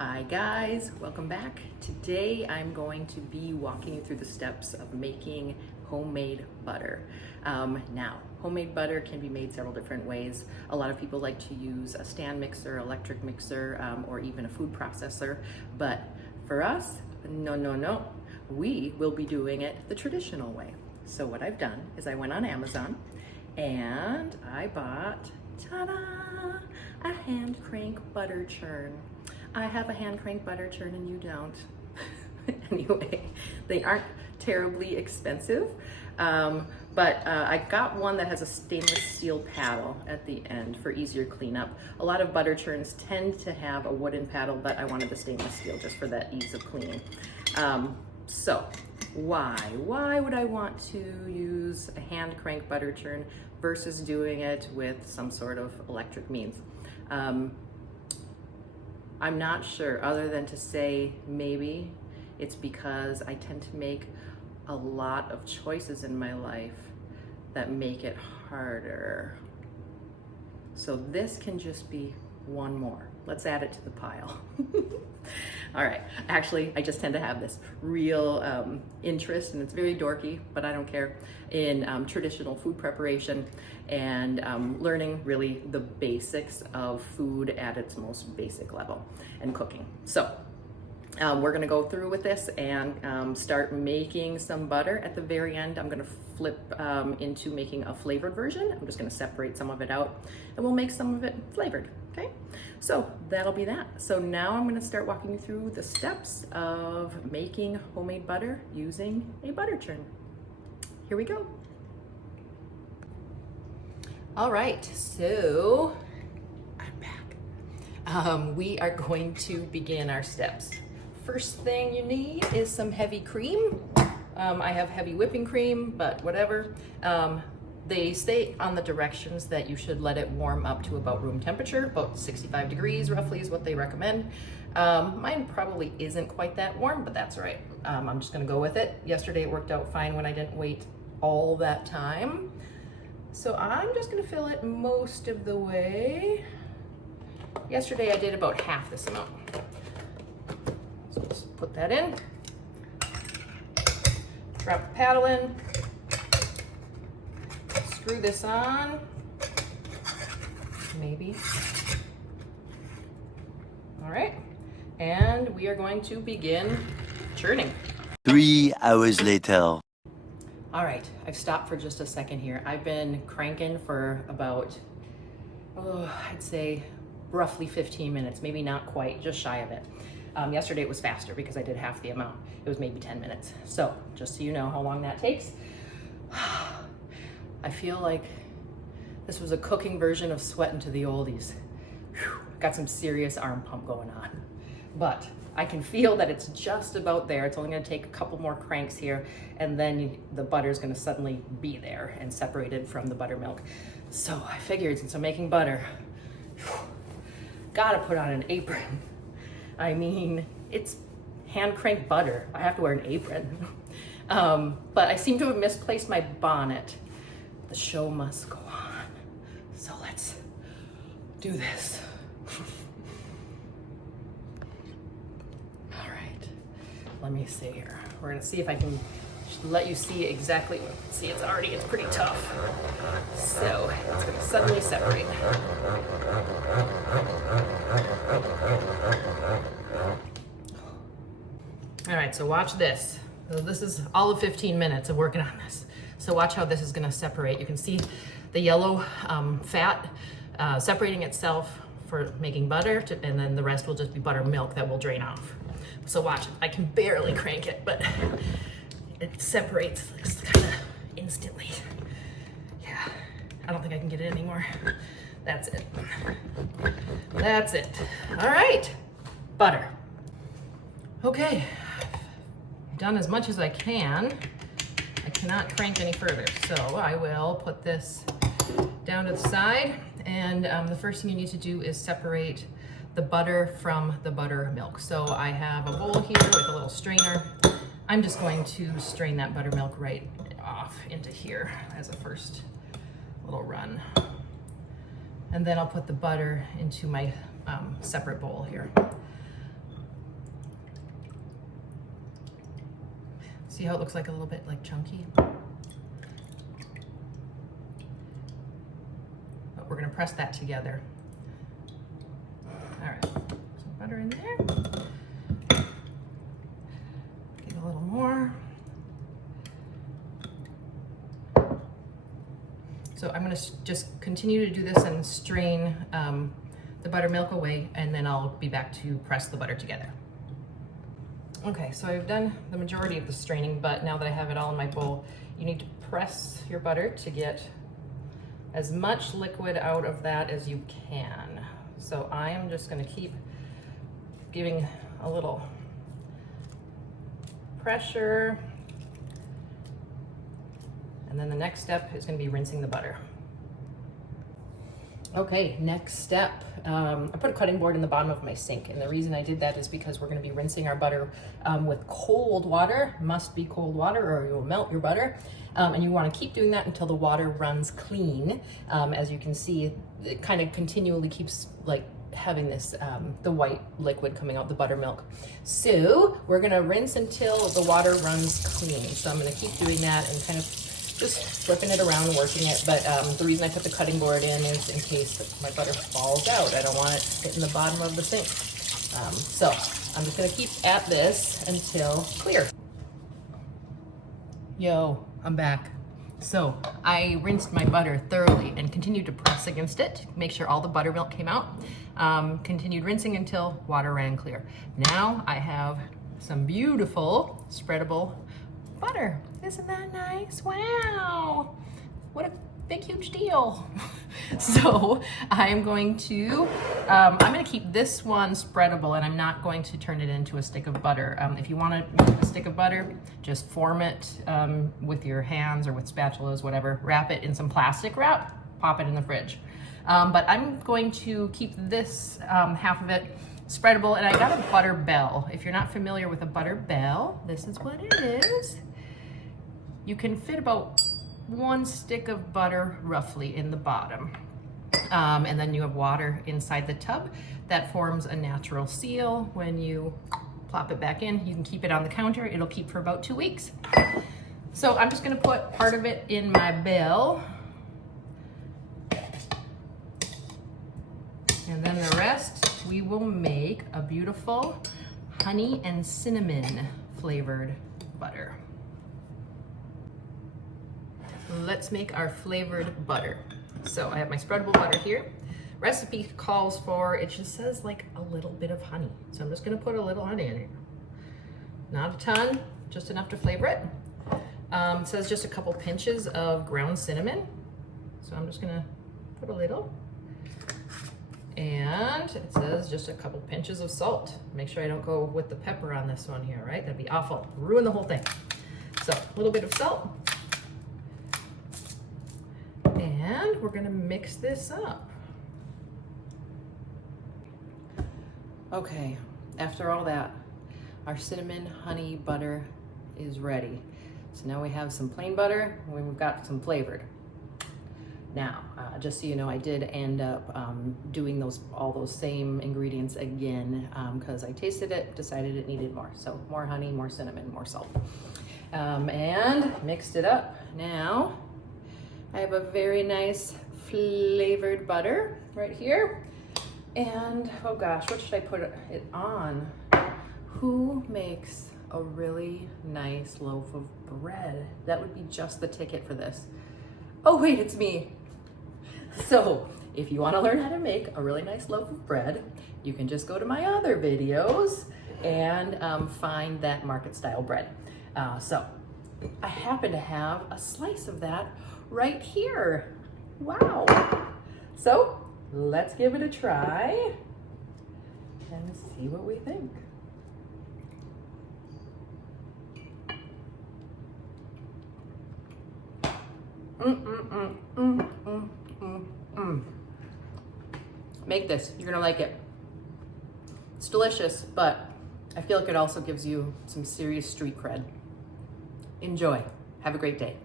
Hi guys, welcome back. Today I'm going to be walking you through the steps of making homemade butter. Now, homemade butter can be made several different ways. A lot of people like to use a stand mixer, electric mixer, or even a food processor. But for us, no. We will be doing it the traditional way. So what I've done is I went on Amazon and I bought, ta-da, a hand crank butter churn. I have a hand crank butter churn and you don't. Anyway, they aren't terribly expensive, but I got one that has a stainless steel paddle at the end for easier cleanup. A lot of butter churns tend to have a wooden paddle, but I wanted the stainless steel just for that ease of cleaning. So why would I want to use a hand crank butter churn versus doing it with some sort of electric means? I'm not sure, other than to say maybe it's because I tend to make a lot of choices in my life that make it harder. So this can just be one more. Let's add it to the pile. All right, actually, I just tend to have this real interest, and it's very dorky, but I don't care, in traditional food preparation and learning really the basics of food at its most basic level and cooking. So we're gonna go through with this and start making some butter. At the very end, I'm gonna flip into making a flavored version. I'm just gonna separate some of it out and we'll make some of it flavored, okay? So that'll be that. So now I'm gonna start walking you through the steps of making homemade butter using a butter churn. Here we go. All right, so I'm back. We are going to begin our steps. First thing you need is some heavy cream. I have heavy whipping cream, but whatever. They say on the directions that you should let it warm up to about room temperature, about 65 degrees roughly is what they recommend. Mine probably isn't quite that warm, but that's all right. I'm just gonna go with it. Yesterday it worked out fine when I didn't wait all that time. So I'm just gonna fill it most of the way. Yesterday I did about half this amount. So just put that in. Drop the paddle in. Screw this on. Maybe. All right. And we are going to begin churning. 3 hours later. All right, I've stopped for just a second here. I've been cranking for about, I'd say roughly 15 minutes, maybe not quite, just shy of it. Yesterday it was faster because I did half the amount. It was maybe 10 minutes. So just so you know how long that takes. I feel like this was a cooking version of Sweatin' to the Oldies. Whew, got some serious arm pump going on. But I can feel that it's just about there. It's only gonna take a couple more cranks here, and then the butter's gonna suddenly be there and separated from the buttermilk. So I figured, since I'm making butter, gotta put on an apron. I mean, it's hand cranked butter. I have to wear an apron. But I seem to have misplaced my bonnet. The show must go on. So let's do this. All right, let me see here. We're gonna see if I can let you see exactly what, see, it's pretty tough. So it's gonna suddenly separate. All right, so watch this. So this is all of 15 minutes of working on this. So watch how this is gonna separate. You can see the yellow fat separating itself for making butter, and then the rest will just be buttermilk that will drain off. So watch, I can barely crank it, but it separates kind of instantly. Yeah, I don't think I can get it anymore. That's it. That's it. All right, butter. Okay, I've done as much as I can. I cannot crank any further, so I will put this down to the side. And the first thing you need to do is separate the butter from the buttermilk. So I have a bowl here with a little strainer. I'm just going to strain that buttermilk right off into here as a first little run. And then I'll put the butter into my separate bowl here. See how it looks like a little bit like chunky? But we're gonna press that together. All right, some butter in there. Get a little more. So I'm gonna just continue to do this and strain the buttermilk away, and then I'll be back to press the butter together. Okay, so I've done the majority of the straining, but now that I have it all in my bowl, you need to press your butter to get as much liquid out of that as you can. So I am just gonna keep giving a little pressure. And then the next step is gonna be rinsing the butter. Okay, next step. I put a cutting board in the bottom of my sink, and the reason I did that is because we're gonna be rinsing our butter with cold water. Must be cold water or you'll melt your butter. And you wanna keep doing that until the water runs clean. As you can see, it kind of continually keeps like having this, the white liquid coming out, the buttermilk. So we're gonna rinse until the water runs clean. So I'm gonna keep doing that and kind of just flipping it around, working it. But the reason I put the cutting board in is in case my butter falls out. I don't want it hitting the bottom of the sink. So I'm just gonna keep at this until clear. Yo, I'm back. So I rinsed my butter thoroughly and continued to press against it, make sure all the buttermilk came out. Continued rinsing until water ran clear. Now I have some beautiful spreadable butter. Isn't that nice? Wow, what a big, huge deal. So I'm going to keep this one spreadable, and I'm not going to turn it into a stick of butter. If you want to make a stick of butter, just form it with your hands or with spatulas, whatever. Wrap it in some plastic wrap, pop it in the fridge. But I'm going to keep this half of it spreadable, and I got a butter bell. If you're not familiar with a butter bell, this is what it is. You can fit about 1 stick of butter roughly in the bottom. And then you have water inside the tub that forms a natural seal. When you plop it back in, you can keep it on the counter. It'll keep for about 2 weeks. So I'm just gonna put part of it in my bell. And then the rest, we will make a beautiful honey and cinnamon flavored butter. Let's make our flavored butter. So I have my spreadable butter here. Recipe calls for, it just says like a little bit of honey. So I'm just gonna put a little honey in here. Not a ton, just enough to flavor it. It says just a couple pinches of ground cinnamon. So I'm just gonna put a little. And it says just a couple pinches of salt. Make sure I don't go with the pepper on this one here, right? That'd be awful, ruin the whole thing. So a little bit of salt. And we're gonna mix this up. Okay, after all that, our cinnamon honey butter is ready. So now we have some plain butter, and we've got some flavored. Now, just so you know, I did end up doing all those same ingredients again because I tasted it, decided it needed more. So more honey, more cinnamon, more salt. And mixed it up. Now, I have a very nice flavored butter right here. And, oh gosh, what should I put it on? Who makes a really nice loaf of bread? That would be just the ticket for this. Oh wait, it's me. So if you want to learn how to make a really nice loaf of bread, you can just go to my other videos and find that market style bread. So I happen to have a slice of that right here. Wow. So let's give it a try and see what we think. Make this, you're gonna like it. It's delicious, but I feel like it also gives you some serious street cred. Enjoy, have a great day.